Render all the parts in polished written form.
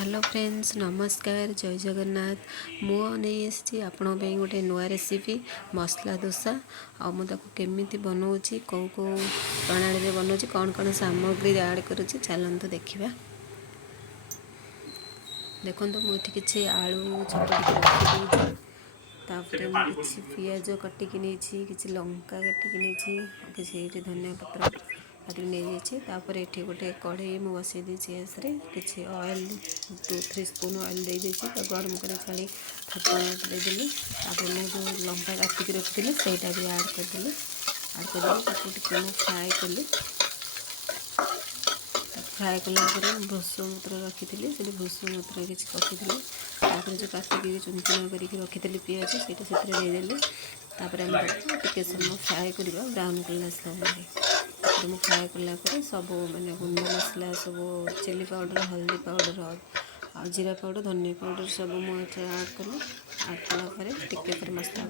Hello friends नमस्कार जय जगन्नाथ मु नहीं आसी आपण गोटे नुआ रेसिपी मसला डोसा आ मुझे बनाऊँगी कौ कौ प्रणाली बनाऊँगी कौन कौन सामग्री ऐड करुँची चलते देखा देखो मुझे किसी आलू चकटिक रखी तापर मुझे पिज काटिक नहीं कि लंका काटिक नहीं कि धनिया पत्र काटिक नहीं जापर ये गोटे कढ़ई मुझे बसई देसी गैस किसी ऑयल 2-3 स्पून ऑयल दे देती गरम कर छाड़ी फटण देदेली जो लंका काटिक रखी सहीटा भी ऐड करदेली टे फ्राए कली फ्राए कलापर भूसुंग पत्र रखी से भूसुंग पत्र किसी पकई जो काटिक चुन चुना करके रखी पिज से देदेली टे समय फ्राए करवा ब्राउन कलर आसला मुझे फ्राए कलापर सब मैंने गुंड मसला सब चिली पाउडर हल्दी पाउडर आ जीरा पाउडर धनिया पाउडर सब मुझे ऐड कली ऐड कलापर टिके मसला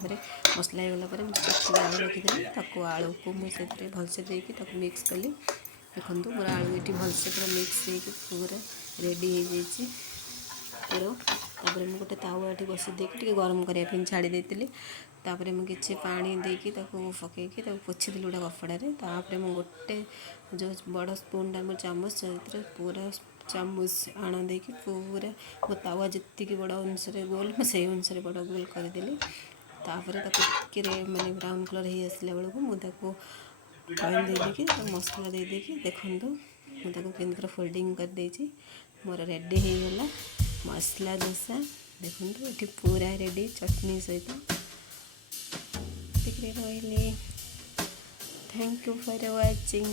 मसला होगला मुझे आलू रखीदी आलू को मुझे भलसे देकी मिक्स कली देखो मोर आलू ये भलसे पूरा मिक्स हो पूरा रेडी हो पूरा तापर मुझे गोटे तावा बसई देकी गरम करने छाड़ी देती तापर मुझे किसी पानी देकी पकईकी पोछीदी गोटे कपड़े तापर मुझे गोटे जो बड़ स्पून टा चामच पूरा चामच आण देकी पूरा मो तावा जी बड़ अनुसार गोल से अनुसार बड़ गोल करदेली तापर मैंने ब्राउन कलर हो आसला बेलू मुझे ऑयल दे देकी मसला दे देकी देखु मुझे पूरा फोल्डिंग कर देची मोर रेडी हो गला मसला डोसा देखो ये पूरा रेडी चटनी सहित रही थैंक यू फॉर वाचिंग।